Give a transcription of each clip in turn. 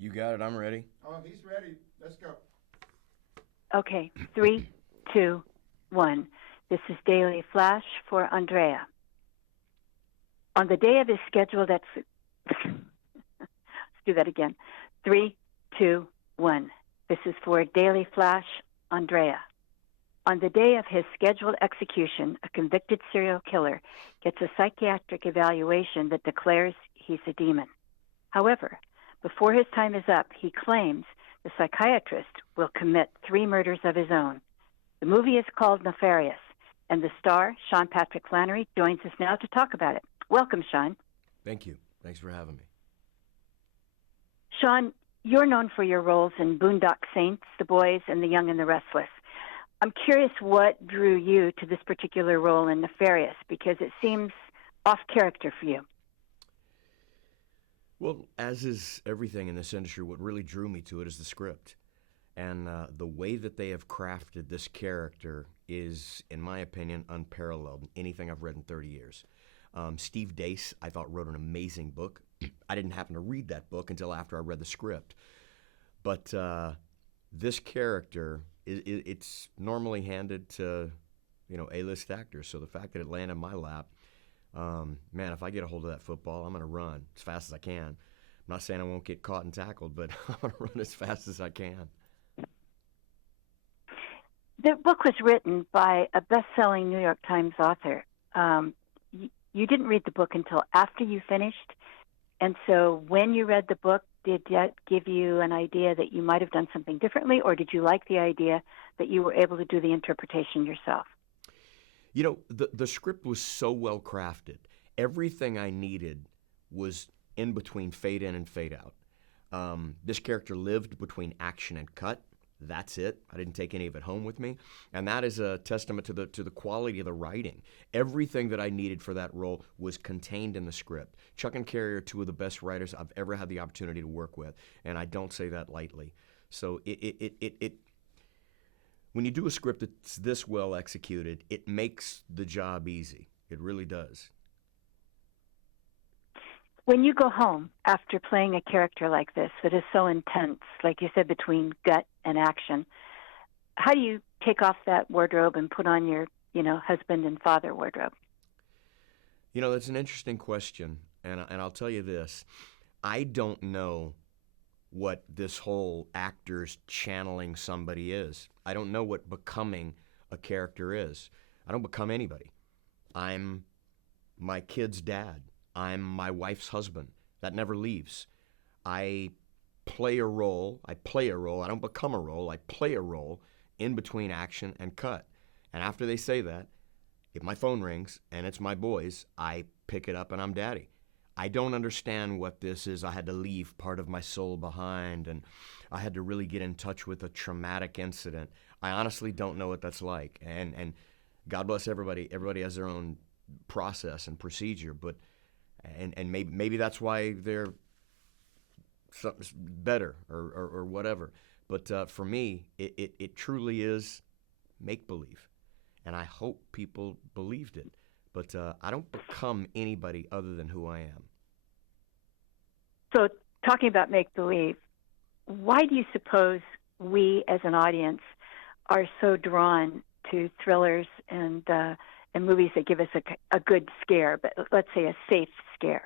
You got it. I'm ready. Oh, he's ready. Let's go. Okay, three, two, one. This is Daily Flash for Andrea. On the day of his scheduled let's do that again. Three, two, one. This is for Daily Flash, Andrea. On the day of his scheduled execution, a convicted serial killer gets a psychiatric evaluation that declares he's a demon. However, before his time is up, he claims the psychiatrist will commit 3 murders of his own. The movie is called Nefarious, and the star, Sean Patrick Flannery, joins us now to talk about it. Welcome, Sean. Thank you. Thanks for having me. Sean, you're known for your roles in Boondock Saints, The Boys, and The Young and the Restless. I'm curious what drew you to this particular role in Nefarious, because it seems off character for you. Well, as is everything in this industry, what really drew me to it is the script. And the way that they have crafted this character is, in my opinion, unparalleled in anything I've read in 30 years. Steve Dace, I thought, wrote an amazing book. I didn't happen to read that book until after I read the script. But this character, it's normally handed to, A-list actors. So the fact that it landed in my lap, man, if I get a hold of that football, I'm going to run as fast as I can. I'm not saying I won't get caught and tackled, but I'm going to run as fast as I can. The book was written by a best-selling New York Times author. You didn't read the book until after you finished, and so when you read the book, did that give you an idea that you might have done something differently, or did you like the idea that you were able to do the interpretation yourself? The script was so well crafted. Everything I needed was in between fade in and fade out. This character lived between action and cut. That's it. I didn't take any of it home with me, and that is a testament to the quality of the writing. Everything that I needed for that role was contained in the script. Chuck and Carrie are two of the best writers I've ever had the opportunity to work with, and I don't say that lightly. So when you do a script that's this well executed, it makes the job easy. It really does. When you go home after playing a character like this that is so intense, like you said, between gut and action, how do you take off that wardrobe and put on your, husband and father wardrobe? That's an interesting question, and I'll tell you this. I don't know what this whole actor's channeling somebody is. I don't know what becoming a character is. I don't become anybody. I'm my kid's dad. I'm my wife's husband. That never leaves. I play a role. I don't become a role. I play a role in between action and cut. And after they say that, if my phone rings and it's my boys, I pick it up and I'm daddy. I don't understand what this is. I had to leave part of my soul behind, and I had to really get in touch with a traumatic incident. I honestly don't know what that's like. And God bless everybody. Everybody has their own process and procedure, but and maybe that's why they're better or whatever. But for me, it truly is make-believe, and I hope people believed it. But I don't become anybody other than who I am. So talking about make-believe, why do you suppose we as an audience are so drawn to thrillers and movies that give us a good scare, but let's say a safe scare?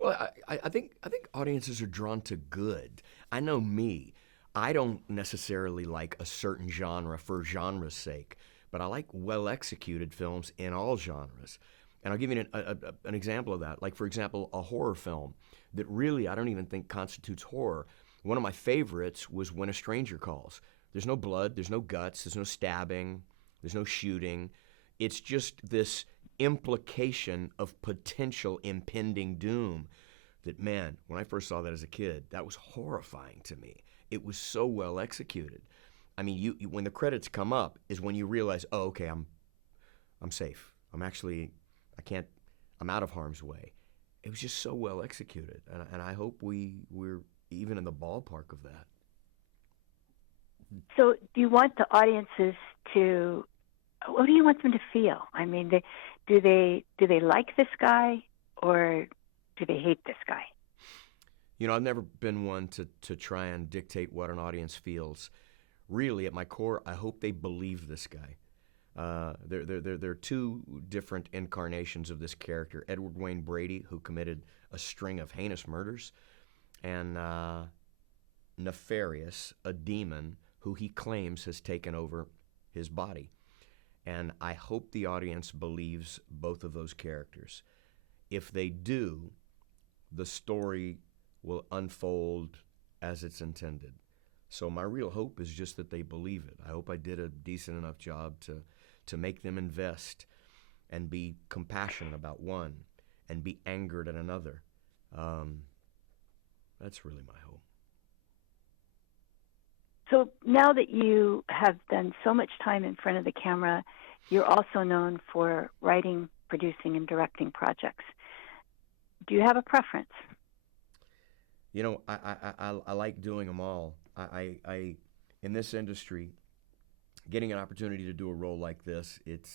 Well, I think audiences are drawn to good. I know me. I don't necessarily like a certain genre for genre's sake, but I like well-executed films in all genres. And I'll give you an example of that. Like, for example, a horror film that really I don't even think constitutes horror. One of my favorites was When a Stranger Calls. There's no blood, there's no guts, there's no stabbing, there's no shooting. It's just this implication of potential impending doom that, man, when I first saw that as a kid, that was horrifying to me. It was so well executed. I mean, you when the credits come up is when you realize, oh, okay, I'm safe. I'm out of harm's way. It was just so well executed, and I hope we're even in the ballpark of that. So do you want the audiences to, what do you want them to feel? I mean, do they like this guy, or do they hate this guy? You know, I've never been one to try and dictate what an audience feels. Really, at my core, I hope they believe this guy. There are two different incarnations of this character: Edward Wayne Brady, who committed a string of heinous murders, and Nefarious, a demon who he claims has taken over his body. And I hope the audience believes both of those characters. If they do, the story will unfold as it's intended. So my real hope is just that they believe it. I hope I did a decent enough job to make them invest and be compassionate about one and be angered at another. That's really my hope. So now that you have done so much time in front of the camera, you're also known for writing, producing, and directing projects. Do you have a preference? You know, I like doing them all. I in this industry, getting an opportunity to do a role like this, it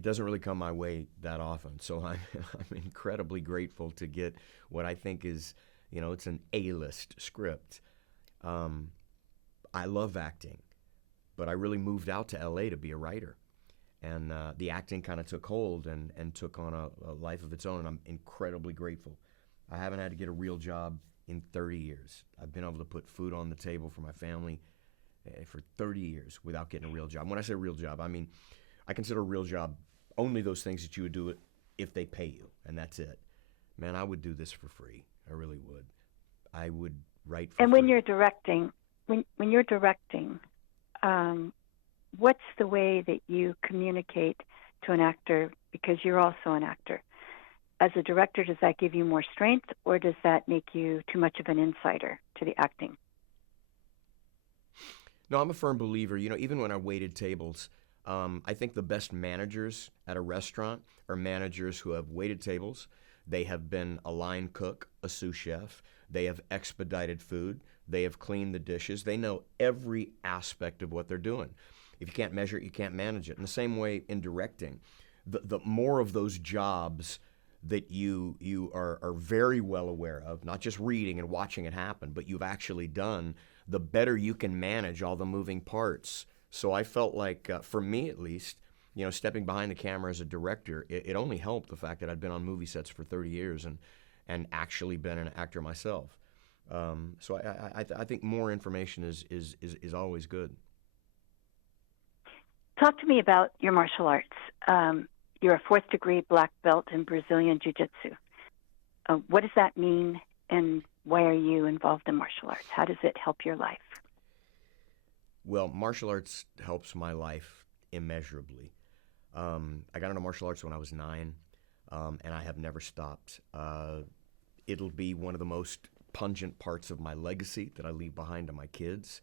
doesn't really come my way that often. So I'm incredibly grateful to get what I think is, you know, it's an A-list script. I love acting, but I really moved out to LA to be a writer. And the acting kind of took hold and took on a life of its own, and I'm incredibly grateful. I haven't had to get a real job in 30 years. I've been able to put food on the table for my family for 30 years without getting a real job. When I say real job, I mean, I consider a real job only those things that you would do it if they pay you, and that's it. Man, I would do this for free. I really would. I would write for And free. when you're directing, what's the way that you communicate to an actor, because you're also an actor? As a director, does that give you more strength, or does that make you too much of an insider to the acting? No, I'm a firm believer. You know, even when I waited tables, I think the best managers at a restaurant are managers who have waited tables. They have been a line cook, a sous chef. They have expedited food. They have cleaned the dishes. They know every aspect of what they're doing. If you can't measure it, you can't manage it. In the same way, in directing, the more of those jobs that you are very well aware of, not just reading and watching it happen, but you've actually done, the better you can manage all the moving parts. So I felt like, for me at least, you know, stepping behind the camera as a director, it only helped the fact that I'd been on movie sets for 30 years and actually been an actor myself. So I think more information is always good. Talk to me about your martial arts. You're a fourth degree black belt in Brazilian Jiu-Jitsu. What does that mean, and why are you involved in martial arts? How does it help your life? Well, martial arts helps my life immeasurably. I got into martial arts when I was 9, and I have never stopped. It'll be one of the most pungent parts of my legacy that I leave behind to my kids.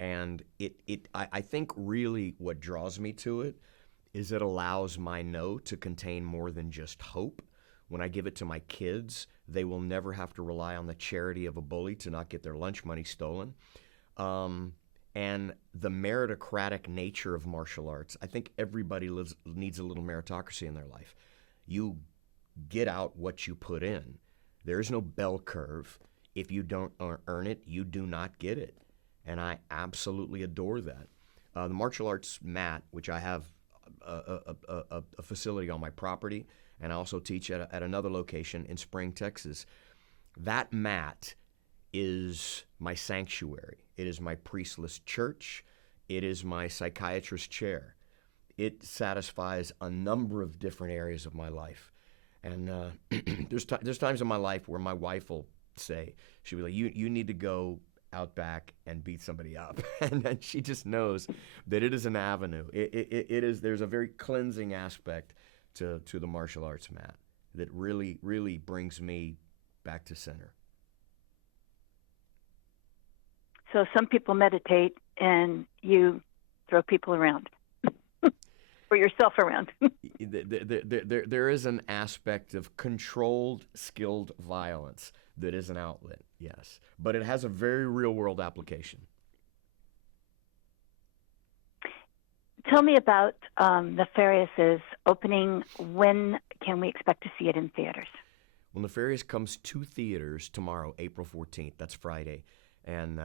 And I think really what draws me to it is it allows my no to contain more than just hope. When I give it to my kids, they will never have to rely on the charity of a bully to not get their lunch money stolen. And the meritocratic nature of martial arts, I think everybody needs a little meritocracy in their life. You get out what you put in. There is no bell curve. If you don't earn it, you do not get it. And I absolutely adore that. The martial arts mat, which I have a facility on my property, and I also teach at another location in Spring, Texas. That mat is my sanctuary. It is my priestless church. It is my psychiatrist chair. It satisfies a number of different areas of my life. And there's times in my life where my wife will say, she'll be like, you need to go out back and beat somebody up. And then she just knows that it is an avenue. It is, there's a very cleansing aspect to the martial arts mat that really, really brings me back to center. So some people meditate and you throw people around or yourself around. There is an aspect of controlled, skilled violence that is an outlet, yes. But it has a very real-world application. Tell me about Nefarious's opening. When can we expect to see it in theaters? Well, Nefarious comes to theaters tomorrow, April 14th. That's Friday. And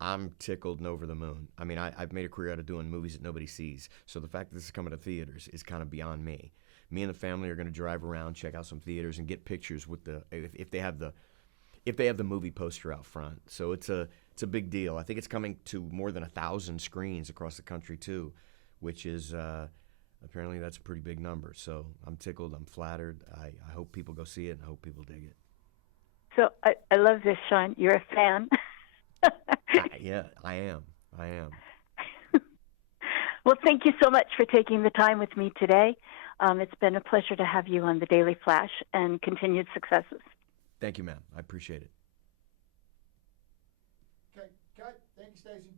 I'm tickled and over the moon. I mean, I've made a career out of doing movies that nobody sees. So the fact that this is coming to theaters is kind of beyond me. Me and the family are going to drive around, check out some theaters, and get pictures with if they have the movie poster out front. So it's a big deal. I think it's coming to more than 1,000 screens across the country too, which is apparently that's a pretty big number. So I'm tickled. I'm flattered. I hope people go see it, and I hope people dig it. So I love this, Sean. You're a fan. Yeah, I am. Well, thank you so much for taking the time with me today. It's been a pleasure to have you on the Daily Flash, and continued successes. Thank you, ma'am. I appreciate it. Okay, cut. Thank you, Stacy.